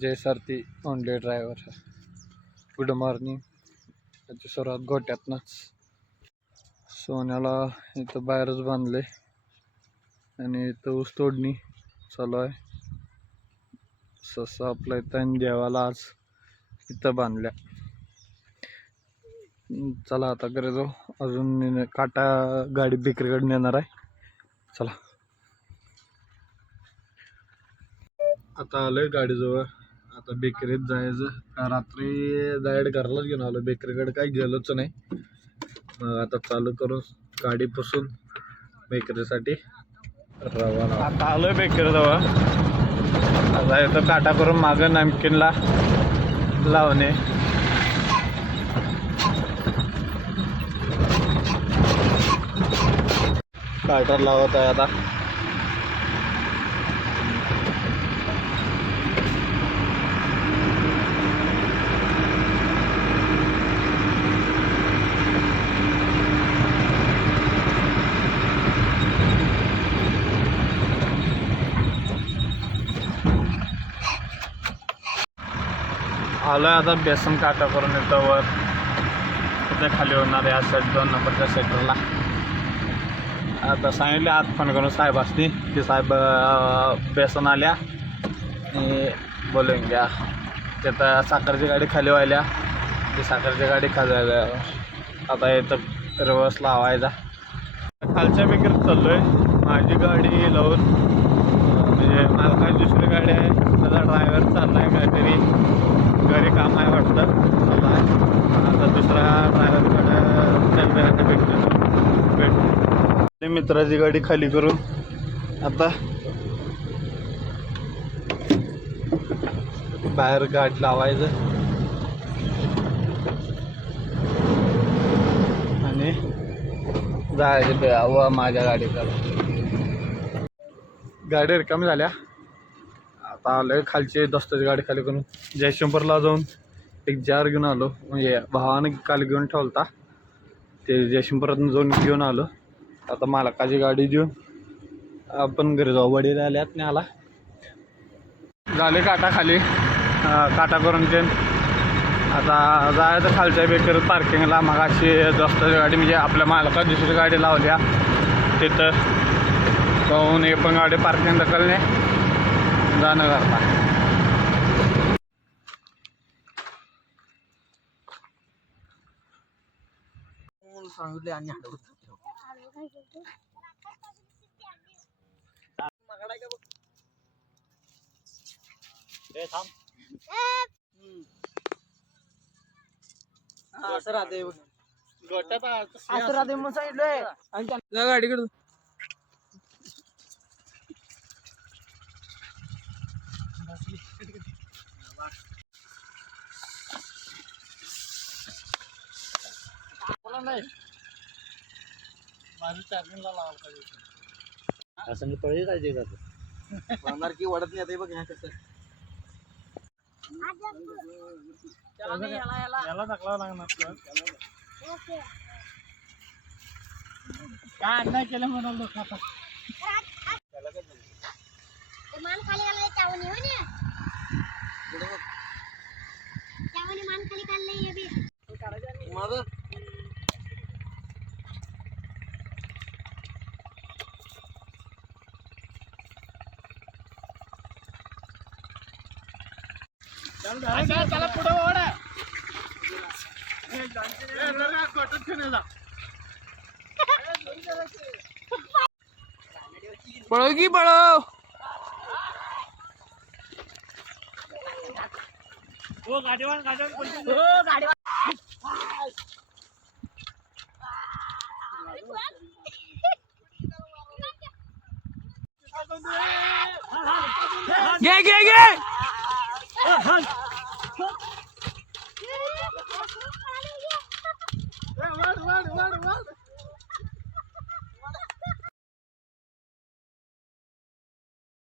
जय सारथी only driver. Good morning. त्याची सुरुवात गोट्यातनंच. सोन्याला इथं बाहेरच बांधले आणि इथं ऊस तोडणी चालू आहे. ससा आपल्या इथं देवाला आज इथं बांधल्या. चला आता घरी जाऊ. अजून काटा गाडी बेकरीकडे नेणार आहे. चला आता आलोय गाडीजवळ. आता बेकरीत जायचं. रात्री डायरेक्ट घरलाच घेऊन आलो. बेकरीकडे काही गेलोच नाही. मग आता चालू करून गाडी पुसून बेकरीसाठी रवाना. आता आलोय बेकरीजवळ. आता इथं काटा करून मागं नॅमकिनला लावणे. काटा लावत आहे आता. आलोय आता बेसन काटा करून येतो वर. तिथे खाली होणार या साईड 2 नंबरच्या सेक्टरला. आता सांगितले आत फोन करून साहेबांनी की साहेब बेसन आल्या आणि बोलून घ्या. तिथं साखरची गाडी खाली व्हायला. ती साखरची गाडी खाली व्हायला. आता इथं रिवर्स लावायचा. खालच्या बेकरीत चाललोय. माझी गाडी लावून म्हणजे मालकाची दुसरी गाडी आहे. त्याचा ड्रायव्हर चाललाय काहीतरी घरी काम आहे वाटतं. चाललाय आता दुसरा ड्रायव्हरकडे चलते बेकरीत भेट. मित्राची गाडी खाली करून आता बाहेर गाडी लावायचं आणि जायचं माझ्या गाडीकडे. गाडी रिकामी झाल्या. आता आलोय खालची दस्ताची गाडी खाली करून जयशंकरला जाऊन एक जार घेऊन आलो. म्हणजे भावाने काल घेऊन ठेवलता ते जयशंकरातून जाऊन घेऊन आलो. आता मालकाची गाडी देऊन आपण घरी जाऊ. वडील आल्यात नाही आला झाले काटा खाली काटा करून ते आता जायचं खालच्या बेकरीत पार्किंगला. मगाशी दस्ताची गाडी म्हणजे आपल्या मालकात दुसरी गाडी लावल्या तिथं जाऊन हे पण गाडी पार्किंग ढकलणे जाणं करता. सांगितले आणि असं राहते असं राहते मग सांगितलंय गाडीकडून. नाही माझं चार्जिंगला लावायला पाहिजे. असं पळी पाहिजे का होणार की वडत नाही बघ. कसं याला टाकलावं लागणार. काय अन्याय केलं म्हणाल लोक. आता मान खाली घालले चावणी हो ना. चावणी मान खाली काढले हे बी माझं. चला पुढे ओढा. पळव की पळव. हो गाडीवान गाडीवान घे घे घे.